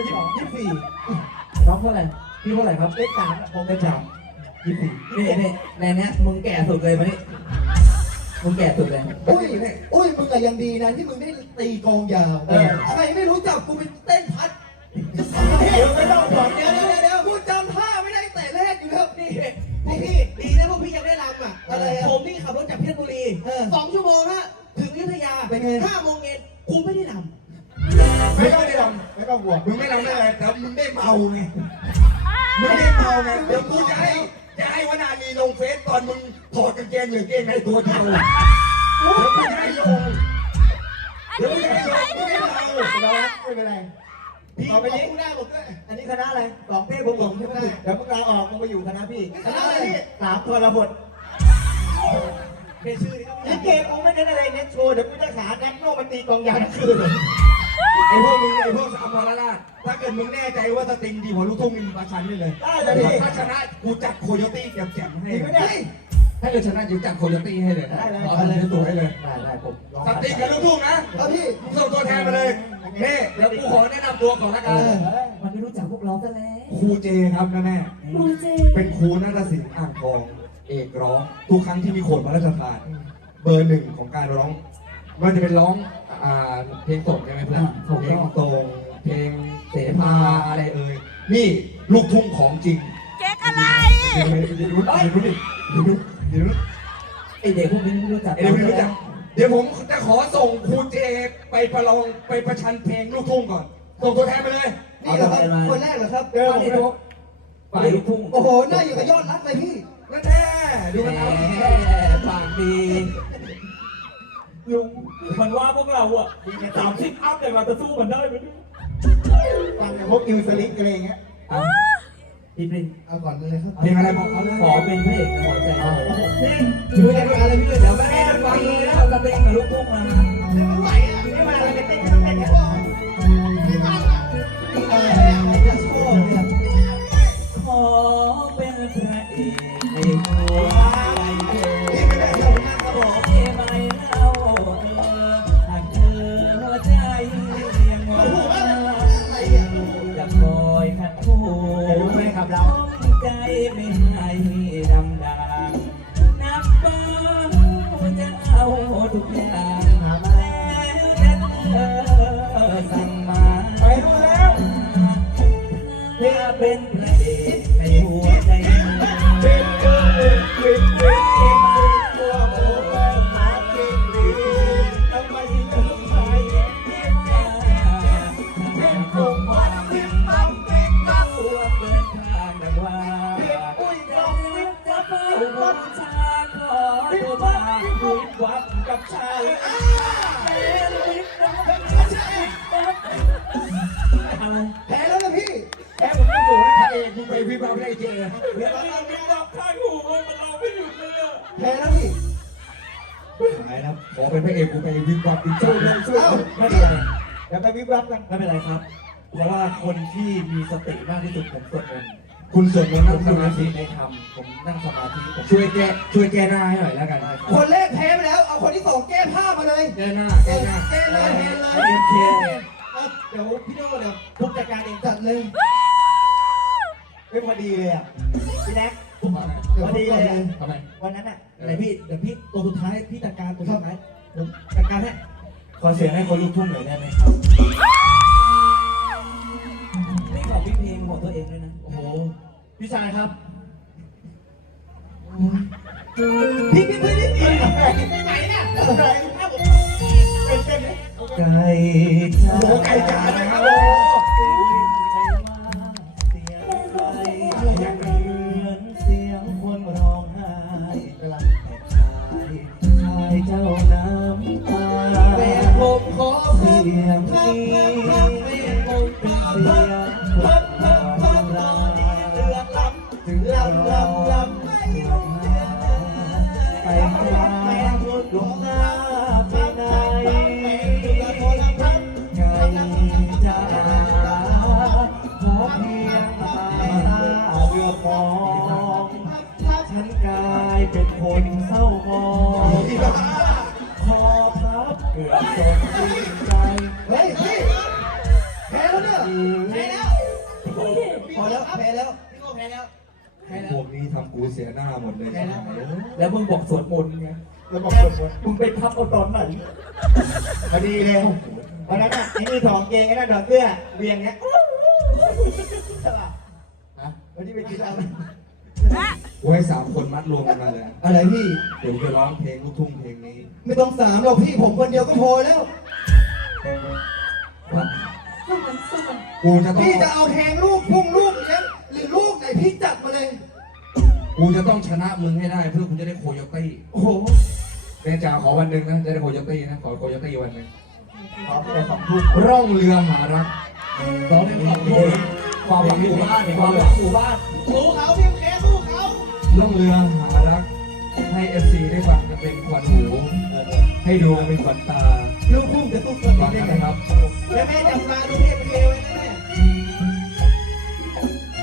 เป็นสองยี่สิบสี่น้องเท่าไหร่พี่เท่าไหร่ครับเลขสามอะผมเลขสามยี่สิบสี่นี่นี่ในเนี้ยมึงแก่สุดเลยมานี่มึงแก่สุดเลย อุ้ยอุ้ยมึงอะยังดีนะ ที่มึงได้ตีกลองยาวเออ ใครไม่รู้จักกูเป็นเต้นพัดเดี๋ยวไม่ต้องก่อนเดี๋ยวเดี๋ยวเดี๋ยวกูจำท่าไม่ได้แต่แรกอยู่แล้วนี่พวกพี่ดีนะพวกพี่ยังได้รำอะอะไรอะผมนี่ขับรถจากเพชรบุรีเออ สองชั่วโมงฮะถึงอยุธยาเป็นไง ห้าโมงเย็นกูไม่ได้รไม่ต้องไม่ต้องไม่ต้อ งห่วงมึงไม่ทำได้อะไรแต่มึงได้เมาไงมึงได้เมาไงเดี๋ยวกูจะให้จะให้วนาลีลงเฟซตอนมึงถอดกางเกงหรือเกงในตัวเดียวเดี๋ยวกูจะให้ลงเดี๋ยวกูจะให้ลงมึงไม่เมาไม่เป็นไรำพี่ต่อไปนี้กูได้หมดด้วยอันนี้คณะอะไรสองเป้ผมหลงใช่ไหมเดี๋ยวมึงลาออกมึงมาอยู่คณะพี่คณะอะไรพี่สามทรหดเพจชื่อนี่ก็ลิไม่เกได้กูไม่เน้นอะไรเน้นโชว์เดี๋ยวกูจะขาแนบโน่มันตีกลองยาวทั้งคืนเลย ไอ้พวกมึงไอ้พวกสามพอละล่าถ้าเกิดมึงแน่ใจว่าสตริงดีกว่าลูกทุ่งมีประชันได้เลยได้เลยพี่ ถ้าชนะกูจัดโคโยตี้แจ่มๆให้ดีไหมเนี่ย ถ้าเกิดชนะอยู่จัดโคโยตี้ให้เลยได้เลย เอาเลยตัวให้เลยได้ได้ผมลองสตริงกับลูกทุ่งนะเอาพี่มึงส่งตัวแทนมาเลยนี่เดี๋ยวกูขอแนะนำตัวก่อนละเอกันอมันไม่รู้จักพวกเราซะแล้วครูเจครับนะแม่ ครูเจเป็นครูนาฏศิลป์อ่างทอง เอกร้อง ทุกครั้งที่มีโขนพระราชทาน เบอร์หนึ่งของการร้อง ไมันจะเป็นร้องอ่าเพลงสดใช่ไหมเพื่อนเพลงตรงเพลงเสภาอะไรเอ่ยนี่ลูกทุ่งของจริงเก๊กอะไร เดี๋ยวเดี๋ยวรู้เดี๋ยวรู้ดิเดี๋ยวรู้เดี๋ยวรู้ ไอเด็กพวกนี้ไม่รู้จักเดี๋ยวไม่รู้จักเดี๋ยวผมจะขอส่งครูเจไปประลองไปประชันเพลงลูกทุ่งก่อน ส่งตัวแทนไปเลย นี่เหรอครับคนแรกเหรอครับเดี๋ยวไปทุกไปลูกทุ่งโอ้โหหน้าอยู่กับยอดรักเลยพี่นั่นแน่ดูมันเอาแหมปากดี ลุงมันว่าพวกเราอะสามสิบอัพเลยมาจะสู้มันได้ไหมฟังพวกอิวสลิกอะไรอย่างเงี้ยพี่ปรินเอาก่อนเลยครับเพลงอะไรบอกเขาเลยขอเป็นพระเอกในหัวใจหน่อยดูรายการอะไรพี่ด้วยเดี๋ยวแม่ฟังเลยนะสเต็งกับลูกทุ่งมา ใจไม่ให้ดำดานับบ้าจะเอาทุกอย่างมาแล้วแล้วแต่เธอสั่งมาไปรู้แล้วเธอเป็น กับชายเป็นวิทย์เป็นวิทย์อะไรแพ้แล้วนะพี่แค่ผมไม่สูงนะพระเอกมึงไปวิบวับได้เจเดี๋ยวเราไม่รับข้างหูมันเราไม่หยุดเลยแพ้แล้วพี่ไหนนะขอเป็นพระเอกกูไปวิบวับอีกช่วยเลยช่วยเอ้ไม่เป็นไรเดี๋ยวไปวิบวับกันไม่เป็นไรครับเพราะว่าคนที่มีสติมากที่สุดผมสวดมนต์ คุณสวดมนต์นั่นั่งงสสมามาธิธิในธรรมผมนั่งสมาธิผมช่วยแก้ช่วยแก้หน้าให้หน่อยแล้วกันคนแรกแพ้ไปแล้ว เอาคนที่สองแก้ผ้ามาเลย แก้หน้าแก้หน้าแก้เลยแพ้เลยเอ็มเคเอาเดี๋ยวพี่โน่เดี๋ยวทุกจัดการเองจัดเลยไม่พอดีเลยอะพี่แน็กเดี๋ยวพอดีเลยทำไมวันนั้นอะไหนพี่เดี๋ยวพี่ตัวสุดท้ายพี่จัดการตัวสุดท้ายผมจัดการให้ขอเสียงให้คนลูกทุ่งหน่อยได้ไหมครับนี่ ขอพี่เพลงของตัวเองด้วยนะ โอ้โห พี่ชายครับพี่พี่พี่พี่พี่ไหนเนี่ยอะไรถ้าผมเป็นเป็นไหมไก่จ้าโอ้ไก่จ๋าเลยครับ คนเศร้ามองขอพับเกือบจนสิ้นใจเฮ้ยพี่แพ้แล้วเนี่ยหรือครับแพ้แล้วพี่โก้แพ้แล้วพวกนี้ทำกูเสียหน้าหมดเลยแล้วมึงบอกสวดมนต์ไงแล้วบอกคนคนมึงไปทับเอาตอนไหนพอดีเลยวันนั้นอะไอ้นี่ถองเกงไอ้นั่นถอดเสื้อเวียงเงี้ยใช่ป่ะ ฮะ วันนี้ไปกินเอา กู ให้สามคนมัดรวมกันมาเลยอะไรพี่ เดี๋ยวจะร้องเพลงลูกทุ่งเพลงนี้ไม่ต้องสามหรอกพี่ผมคนเดียวก็พอแล้วกูจะต้องพี่จะเอาแทงลูกพุ่งลูกเลี้ยงหรือลูกไหนพี่จัดมาเลย กูจะต้องชนะมึงให้ได้เพื่อกูจะได้โคโยตี้โอ้โหเป็นจ่าขอวันหนึ่งนะจะได้โคโยตี้นะขอโคโยตี้วันหนึ่งขอไปสองทุ่มร่องเรือหารักร้องเพลงของคนความหวังหมู่บ้านความหวังหมู่บ้าน สู้เขาพี่แพ้สู้ รุ่งเรืองหารัก ให้เอฟซีได้ฟังกันเป็นขวัญหู ให้ดูเป็นขวัญตาลูกพุ่งจะตุ๊กตาฟังได้กันไงนะครับ แล้วแม่จับตาดูเทพเทวไว้นะแม่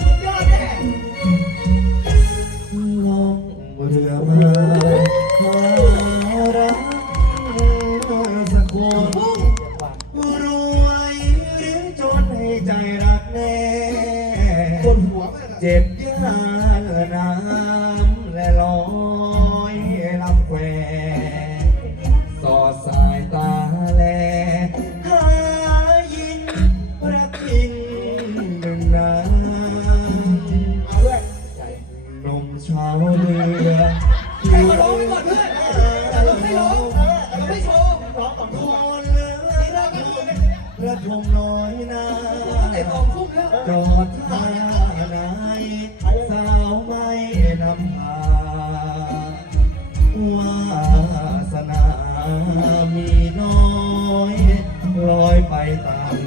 สุดยอดแน่ลงเรือมาาวาสนามีน้อยลอยไปตาม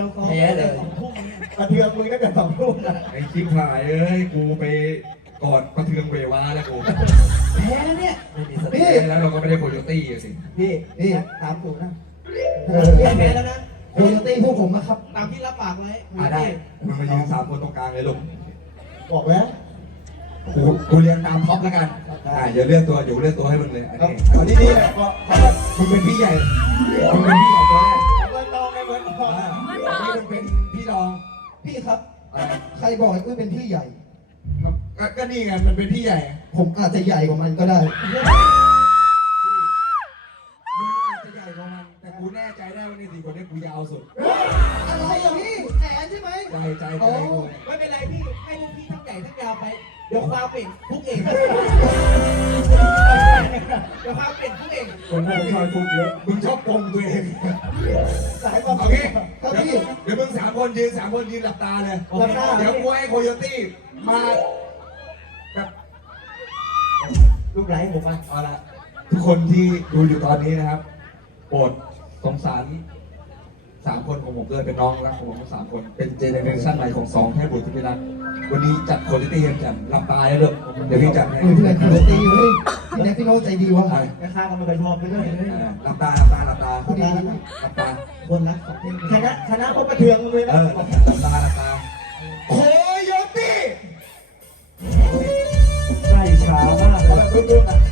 ร้องท่อนเดียวก็แพ้เลยสองทุ่เนี่ยกระเทือกมึงตั้งแต่สองทุ่มนะไอ้คลิปหายเอ้ย กูไปกอดประเทืองเววาแล้วกูแพ้แล้วเนี่ย ไม่มีสติพี่แล้วเราก็ไม่ได้โคโยตี้อะสิ พี่พี่ตามสูตรนะพี่แพ้แล้วนะโคโยตี้พวกผมนะครับ ตามที่รับปากไว้อ่าได้มึงมายืนสามคนตรงกลางเลยลูกบอกแล้ว กูกูเรียงตามท็อปแล้วกัน อ่าเดี๋ยวเลือกตัวเดี๋ยวเลือกตัวให้มึงเลย อันนี้เอาดีๆแหละก็มึงเป็นพี่ใหญ่มึงเป็นพี่ใหญ่ พี่ครับอ่าใครบอกให้อุ้ยเป็นพี่ใหญ่ ก็ก็นี่ไงมันเป็นพี่ใหญ่ผมอาจจะใหญ่กว่ามันก็ได้ มึงอาจจะใหญ่กว่ามันแต่กูแน่ใจได้ว่าในสี่คนนี้กูยาวสุดอะไรอะพี่แขนใช่ไหม ใจใจใจกูเลยไม่เป็นไรพี่ ให้ลูกพี่ทั้งใหญ่ทั้งยาวไป เดี๋ยวความเป็นทุกเอง เดี๋ยวความเป็นทุกเองคนพวกชอบฟุกเยอะมึงชอบปมตัวเองสายความโอเคครับเดี๋ยวพี่เดี๋ยวมึงสามคนยืนสามคนยืนหลับตาเลยหลับตาเดี๋ยวกูให้โคโยตี้มาแบบลูกไหลผมอะเอาละทุกคนที่ดูอยู่ตอนนี้นะครับโปรดสงสาร สามคนของผมด้วยเป็นน้องรักของผมทั้งสามคน เป็นเจเนเรชั่นใหม่ของสองแค่บุตรที่พี่รัก วันนี้จัดคนที่กันจัดหลับตาให้เลยเดี๋ยวพี่จัดให้เออพี่แน็กพี่โรตีเฮ้ยพี่แน็กพี่โรใจดีวะใช่แม่ค้าก็ไม่เคยชอบไปเลยเออหลับตาหลับตาหลับตาพูดดีนะหลับตาคนรักของคณะคณะพบประเทืองเลยเอนะอหลับตาหลับตาโคโยตี้ใกล้ช้ามากเลยแบบรุ่นๆอะ